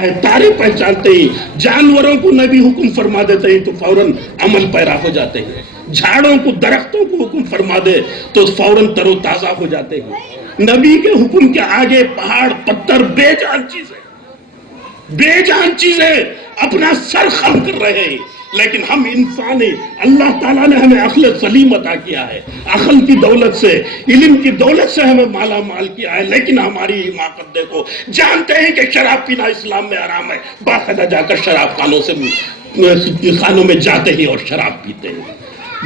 ہے تارے پہچانتے ہی جانوروں کو نبی حکم فرما دیتے ہیں تو فوراً عمل پیرا ہو جاتے ہیں، جھاڑوں کو درختوں کو حکم فرما دے تو فوراً تر و تازہ ہو جاتے ہیں۔ نبی کے حکم کے آگے پہاڑ پتھر بے جان چیزیں اپنا سر خم کر رہے ہیں، لیکن ہم انسان ہیں، اللہ تعالیٰ نے ہمیں عقل سلیم عطا کیا ہے، عقل کی دولت سے، علم کی دولت سے ہمیں مالا مال کیا ہے، لیکن ہماری حماقت دیکھو، جانتے ہیں کہ شراب پینا اسلام میں حرام ہے، باقاعدہ جا کر شراب خانوں میں جاتے ہیں اور شراب پیتے ہیں۔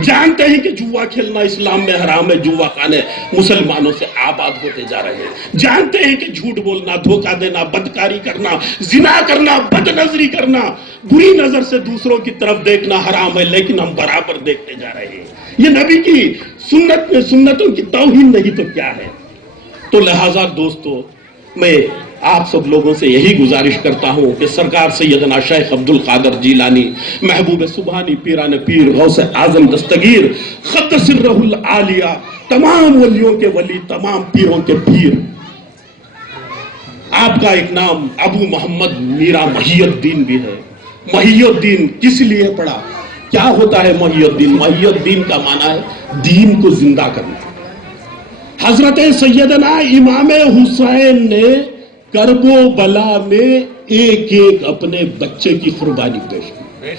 جانتے ہیں کہ جوا کھیلنا اسلام میں حرام ہے، جوا خانے مسلمانوں سے آباد ہوتے جا رہے ہیں۔ جانتے ہیں کہ جھوٹ بولنا، دھوکہ دینا، بدکاری کرنا، زنا کرنا، بد نظری کرنا، بری نظر سے دوسروں کی طرف دیکھنا حرام ہے، لیکن ہم برابر دیکھتے جا رہے ہیں۔ یہ نبی کی سنت میں سنتوں کی توہین نہیں تو کیا ہے؟ تو لہٰذا دوستو، میں آپ سب لوگوں سے یہی گزارش کرتا ہوں کہ سرکار سیدنا شیخ عبد القادر جیلانی، محبوب سبحانی، پیران پیر، غوث اعظم دستگیر، قدس سرہ العالیہ، تمام ولیوں کے ولی، تمام پیروں کے پیر، آپ کا ایک نام ابو محمد میرا محی الدین بھی ہے۔ محی الدین کس لیے پڑھا؟ کیا ہوتا ہے محی الدین؟ محی الدین کا معنی ہے دین کو زندہ کرنا۔ حضرت سیدنا امام حسین نے کرب و بلا میں ایک ایک اپنے بچے کی قربانی پیش کی،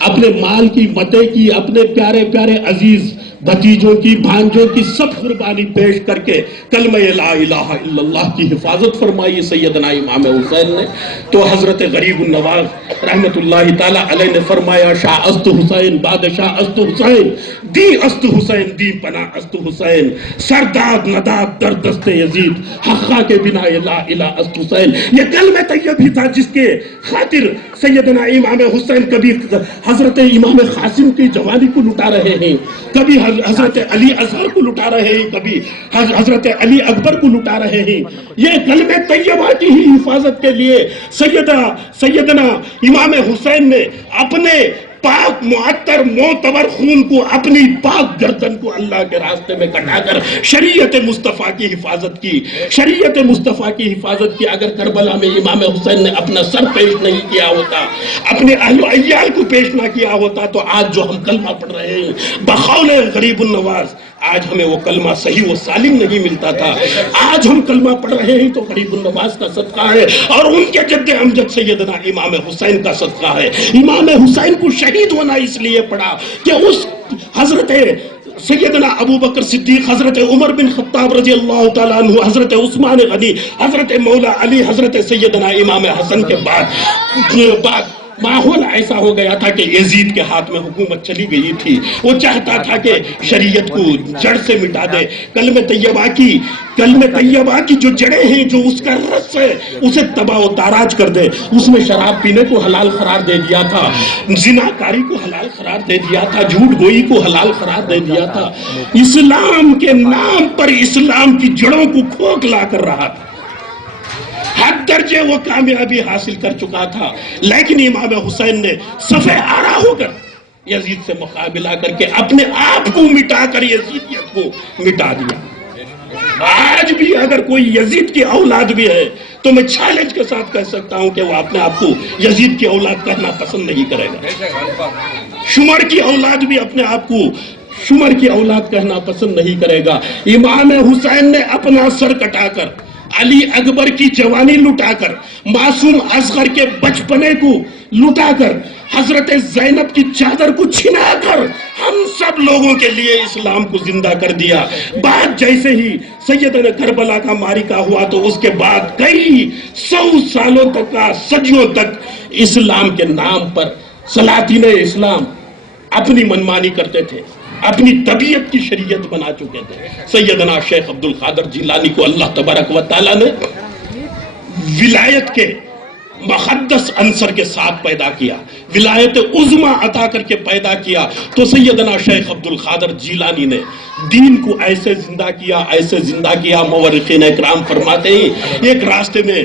اپنے مال کی، متے کی، اپنے پیارے پیارے عزیز بھتیجوں کی، بھانجوں کی، سب قربانی پیش کر کے کلمہ لا الہ الا اللہ کی حفاظت فرمائی سیدنا امام حسین نے۔ تو حضرت غریب النواز رحمت اللہ تعالی علیہ نے فرمایا، شاہ است حسین بادشاہ است حسین، دی است حسین دی پناہ است حسین، سرداد نداد در دست یزید، حقا کے بنا لا الہ است حسین۔ یہ کلمہ طیب ہی تھا جس کے خاطر سیدنا امام حسین کبھی حضرت امام قاسم کی جوانی کو لٹا رہے ہیں، کبھی حضرت علی اصغر کو لٹا رہے ہیں، کبھی حضرت علی اکبر کو لٹا رہے ہیں۔ یہ کلمہ طیبہ کی ہی حفاظت کے لیے سیدنا امام حسین نے اپنے پاک معطر معتبر خون کو، اپنی پاک گردن کو اللہ کے راستے میں کٹا کر شریعت مصطفیٰ کی حفاظت کی، شریعت مصطفیٰ کی حفاظت کی۔ اگر کربلا میں امام حسین نے اپنا سر پیش نہیں کیا ہوتا، اپنے اہل و عیال کو پیش نہ کیا ہوتا، تو آج جو ہم کلمہ پڑھ رہے ہیں بقول غریب النواز، آج ہمیں وہ کلمہ صحیح و سالم نہیں ملتا تھا۔ آج ہم کلمہ پڑھ رہے ہیں تو غریب النواز کا صدقہ ہے، اور ان کے جد امجد سیدنا امام حسین کا صدقہ ہے۔ امام حسین کو شہید ہونا اس لیے پڑا کہ اس حضرت سیدنا ابو بکر صدیق، حضرت عمر بن خطاب رضی اللہ تعالیٰ عنہ، حضرت عثمان غنی، حضرت مولا علی، حضرت سیدنا امام حسن کے بعد ماحول ایسا ہو گیا تھا کہ یزید کے ہاتھ میں حکومت چلی گئی تھی۔ وہ چاہتا تھا کہ شریعت کو جڑ سے مٹا دے، کلمہ طیبہ کی جو جڑیں ہیں، جو اس کا رس ہے، اسے تباہ و تاراج کر دے۔ اس میں شراب پینے کو حلال قرار دے دیا تھا، زناکاری کو حلال قرار دے دیا تھا، جھوٹ گوئی کو حلال قرار دے دیا تھا، اسلام کے نام پر اسلام کی جڑوں کو کھوکھلا کر رہا تھا۔ حد درجے وہ کامیابی حاصل کر چکا تھا، لیکن امام حسین نے صف آرا ہو کر یزید سے مقابلہ کر کے اپنے آپ کو مٹا کر یزیدیت کو مٹا دیا۔ آج بھی اگر کوئی یزید کی اولاد بھی ہے تو میں چیلنج کے ساتھ کہہ سکتا ہوں کہ وہ اپنے آپ کو یزید کی اولاد کہنا پسند نہیں کرے گا۔ شمر کی اولاد بھی اپنے آپ کو شمر کی اولاد کہنا پسند نہیں کرے گا۔ امام حسین نے اپنا سر کٹا کر، علی اکبر کی جوانی لٹا کر، معصوم اصغر کے بچپنے کو لٹا کر، حضرت زینب کی چادر کو چھنا کر ہم سب لوگوں کے لیے اسلام کو زندہ کر دیا۔ بعد جیسے ہی سیدنا کربلا کا معرکہ ہوا تو اس کے بعد کئی 100 سالوں تک کا، صدیوں تک اسلام کے نام پر سلاطین اسلام اپنی منمانی کرتے تھے، اپنی طبیعت کی شریعت بنا چکے تھے۔ سیدنا شیخ عبد القادر جیلانی کو اللہ تبارک و تعالیٰ نے ولایت کے مقدس عنصر کے ساتھ پیدا کیا، ولایت عظمیٰ عطا کر کے پیدا کیا۔ تو سیدنا شیخ عبد القادر جیلانی نے دین کو ایسے زندہ کیا، ایسے زندہ کیا، مورخین اکرام فرماتے ہیں ایک راستے میں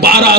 12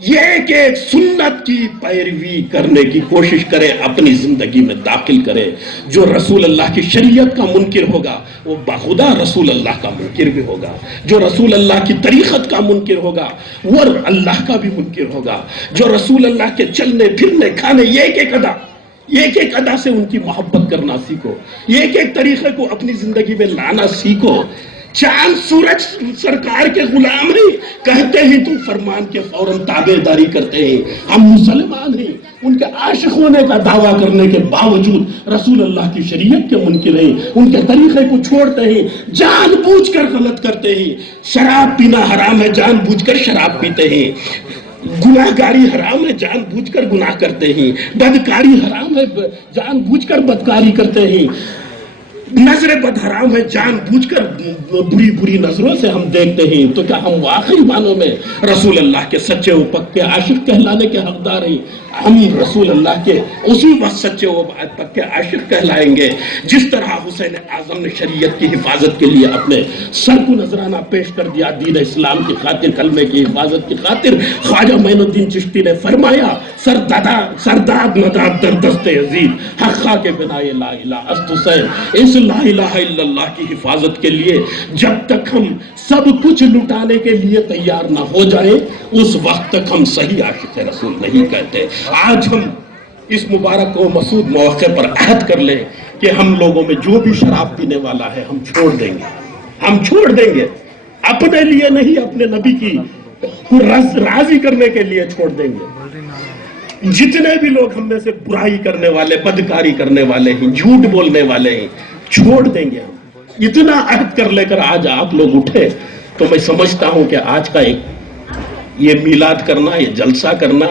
یہ کہ ایک سنت کی پیروی کرنے کی کوشش کرے، اپنی زندگی میں داخل کرے. جو رسول اللہ کی شریعت کا منکر ہوگا وہ بخدا رسول اللہ کا منکر بھی ہوگا. جو رسول اللہ کی طریقت کا منکر ہوگا وہ اللہ کا بھی منکر ہوگا. جو رسول اللہ کے چلنے پھرنے کھانے ایک ایک ادا سے ان کی محبت کرنا سیکھو. ایک ایک طریقے کو اپنی زندگی میں لانا سیکھو. چاند سورج سرکار کے غلام ہیں کہتے ہیں تو فرمان کے فوراً تابعداری کرتے ہیں. ہم مسلمان ہیں، ان کے عاشق ہونے کا دعویٰ کرنے کے باوجود رسول اللہ کی شریعت کے منکر ہیں، ان کے طریقے کو چھوڑتے ہیں، جان بوجھ کر غلط کرتے ہیں. شراب پینا حرام ہے، جان بوجھ کر شراب پیتے ہیں. گناہ گاری حرام ہے، جان بوجھ کر گناہ کرتے ہیں. بدکاری حرام ہے، جان بوجھ کر بدکاری کرتے ہیں. نظر بد حرام ہے، جان بوجھ کر بری نظروں سے ہم دیکھتے ہیں. تو کیا ہم واقعی معنوں میں رسول اللہ کے سچے و پکے عاشق کہلانے کے حقدار ہیں؟ ہم رسول اللہ کے اسی وقت سچے و پکے عاشق کہلائیں گے جس طرح حسین اعظم نے شریعت کی حفاظت کے لیے اپنے سر کو نذرانہ پیش کر دیا دین اسلام کی خاطر، کلمے کی حفاظت کی خاطر. خواجہ معین الدین چشتی نے فرمایا سرداد نداد در دست عزیز حقا کے بنا لا الہ است حسین. اس لا الہ الا اللہ کی حفاظت کے لیے جب تک ہم سب کچھ لٹانے کے لیے تیار نہ ہو جائیں اس وقت تک ہم صحیح عاشق رسول نہیں کہتے. آج ہم اس مبارک و مسعود موقع پر عہد کر لیں کہ ہم لوگوں میں جو بھی شراب پینے والا ہے ہم چھوڑ دیں گے. اپنے لیے نہیں، اپنے نبی کی راضی کرنے کے لیے چھوڑ دیں گے. جتنے بھی لوگ ہم میں سے برائی کرنے والے، بدکاری کرنے والے ہیں، جھوٹ بولنے والے ہیں، چھوڑ دیں گے ہم. اتنا عہد کر لے کر آج آپ لوگ اٹھے تو میں سمجھتا ہوں کہ آج کا یہ میلاد کرنا، یہ جلسہ کرنا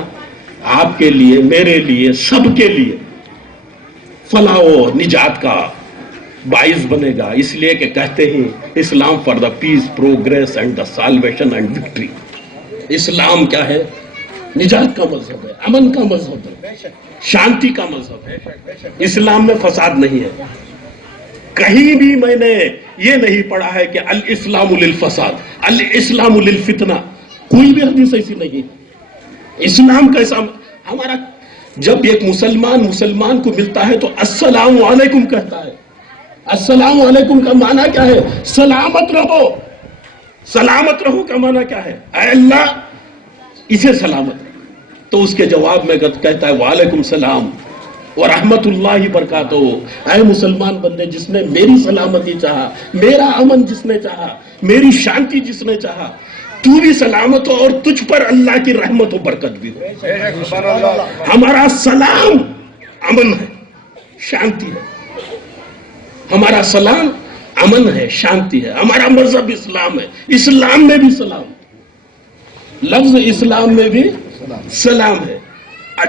آپ کے لیے، میرے لیے، سب کے لیے فلاح و نجات کا باعث بنے گا. اس لیے کہ کہتے ہیں Islam for the peace, progress and the salvation and victory. اسلام کیا ہے؟ نجات کا مذہب ہے، امن کا مذہب ہے، شانتی کا مذہب ہے. اسلام میں فساد نہیں ہے. کہیں بھی میں نے یہ نہیں پڑھا ہے کہ الاسلام للفساد، الاسلام للفتنہ. کوئی بھی حدیث ایسی نہیں. اسلام کا ہمارا جب ایک مسلمان کو ملتا ہے تو السلام علیکم کہتا ہے. السلام علیکم کا معنی کیا ہے؟ سلامت رہو. سلامت رہو کا معنی کیا ہے؟ اے اللہ اسے سلامت. تو اس کے جواب میں کہتا ہے وعلیکم السلام ورحمت اللہ برکاتہ. اے مسلمان بندے، جس نے میری سلامتی چاہا، میرا امن جس نے چاہا، میری شانتی جس نے چاہا، تو بھی سلامت ہو اور تجھ پر اللہ کی رحمت و برکت بھی ہو. ہمارا سلام امن ہے، شانتی ہے. ہمارا سلام امن ہے، شانتی ہے. ہمارا مذہب اسلام ہے. اسلام میں بھی سلام، لفظ اسلام میں بھی سلام ہے.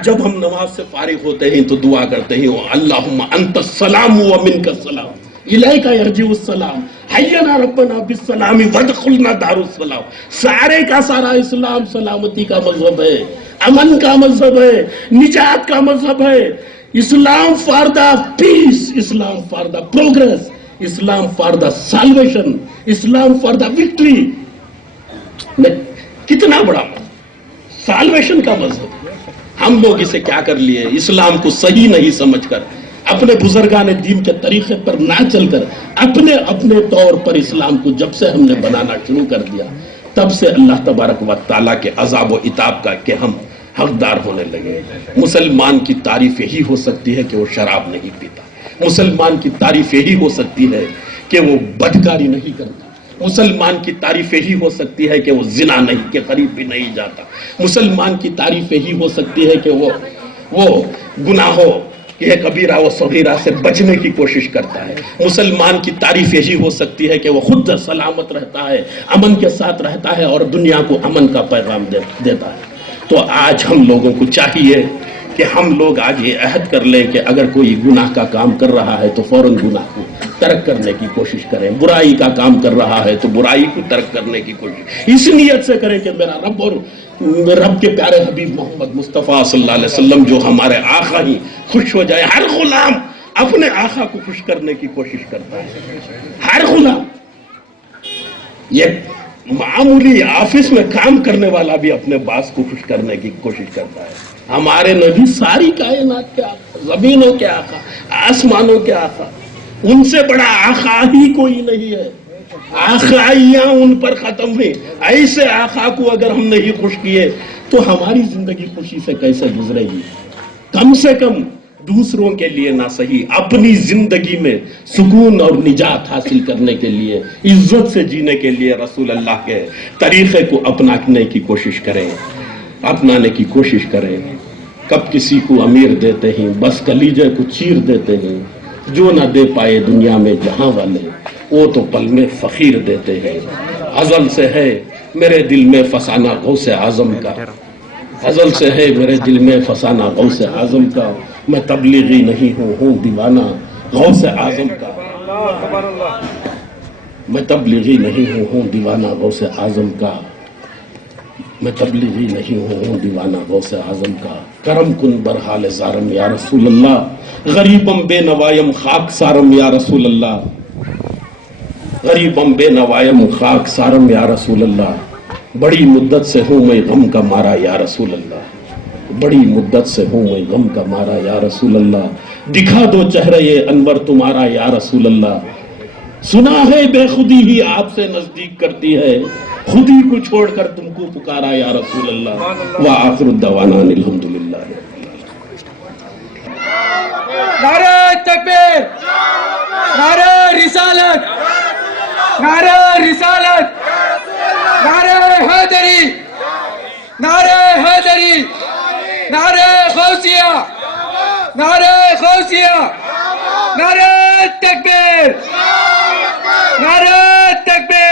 جب ہم نماز سے فارغ ہوتے ہیں تو دعا کرتے ہیں اللہم انت السلام و منک السلام الیک یرجع السلام حینا ربنا بالسلام وادخلنا دار السلام. سارے کا سارا اسلام سلامتی کا مذہب ہے، امن کا مذہب ہے، نجات کا مذہب ہے. Islam for the peace, Islam for the progress, Islam for the salvation, Islam for the victory. کتنا بڑا سالویشن کا مذہب. ہم لوگ اسے کیا کر لیے؟ اسلام کو صحیح نہیں سمجھ کر، اپنے بزرگان دین کے طریقے پر نہ چل کر، اپنے طور پر اسلام کو جب سے ہم نے بنانا شروع کر دیا تب سے اللہ تبارک و تعالیٰ کے عذاب و عتاب کا کہ ہم حقدار ہونے لگے. مسلمان کی تعریف یہی ہو سکتی ہے کہ وہ شراب نہیں پیتا. مسلمان کی تعریف یہی ہو سکتی ہے کہ وہ بدکاری نہیں کرتا. مسلمان کی تعریف یہی ہو سکتی ہے کہ وہ زنا نہیں کے قریب بھی نہیں جاتا. مسلمان کی تعریف یہی ہو سکتی ہے کہ وہ گناہوں کہ کبیرہ و صغیرہ سے بچنے کی کوشش کرتا ہے. مسلمان کی تعریف یہی ہو سکتی ہے کہ وہ خود سلامت رہتا ہے، امن کے ساتھ رہتا ہے اور دنیا کو امن کا پیغام دیتا ہے. تو آج ہم لوگوں کو چاہیے کہ ہم لوگ آج یہ عہد کر لیں کہ اگر کوئی گناہ کا کام کر رہا ہے تو فوراً گناہ کو ترک کرنے کی کوشش کریں. برائی کا کام کر رہا ہے تو برائی کو ترک کرنے کی کوشش اس نیت سے کریں کہ میرا رب اور رب کے پیارے حبیب محمد مصطفیٰ صلی اللہ علیہ وسلم جو ہمارے آقا ہی خوش ہو جائے. ہر غلام اپنے آقا کو خوش کرنے کی کوشش کرتا ہے. ہر غلام. یہ معمولی آفس میں کام کرنے والا بھی اپنے باس کو خوش کرنے کی کوشش کرتا ہے. ہمارے نبی ساری کائنات کے آقا, زمینوں کے آقا, آسمانوں کے آقا, ان سے بڑا آقا ہی کوئی نہیں ہے. آقائیاں ان پر ختم ہوئی. ایسے آقا کو اگر ہم نہیں خوش کیے تو ہماری زندگی خوشی سے کیسے گزرے گی؟ کم سے کم دوسروں کے لیے نہ صحیح, اپنی زندگی میں سکون اور نجات حاصل کرنے کے لیے, عزت سے جینے کے لیے رسول اللہ کے طریقے کو اپنانے کی کوشش کریں, اپنانے کی کوشش کریں. کب کسی کو امیر دیتے ہیں, بس کلیجے کو چیر دیتے ہیں. جو نہ دے پائے دنیا میں جہاں والے, وہ تو پل میں فقیر دیتے ہیں. ازل سے ہے میرے دل میں فسانہ غوث اعظم کا, ازل سے ہے میرے دل میں فسانہ غوث اعظم کا. میں تبلیغی نہیں ہوں دیوانہ غوث اعظم کا. میں تبلیغی نہیں ہوں دیوانہ غوث اعظم کا. میں تبلیغی نہیں ہوں دیوانہ غوث اعظم کا. کرم کن برحال زارم یا رسول اللہ, غریبم بے نوائم خاک سارم یا رسول اللہ. غریبم بے نوائم خاک سارم یا رسول اللہ. بڑی مدت سے ہوں میں غم کا مارا یا رسول اللہ. بڑی مدت سے ہوں میں غم کا مارا یا رسول اللہ. دکھا دو چہرہ انور تمہارا یا رسول اللہ. سنا ہے بے خودی ہی آپ سے نزدیک کرتی ہے, خودی کو چھوڑ کر تم کو پکارا یا رسول اللہ. وآخر الدعوانا الحمدللہ. نعرہ تکبیر, نعرہ رسالت, نعرہ رسالت, نعرہ حیدری, نعرہ حیدری, نعرہ غوثیہ, نعرہ غوثیہ, نعرہ تکبیر, نعرہ تکبیر.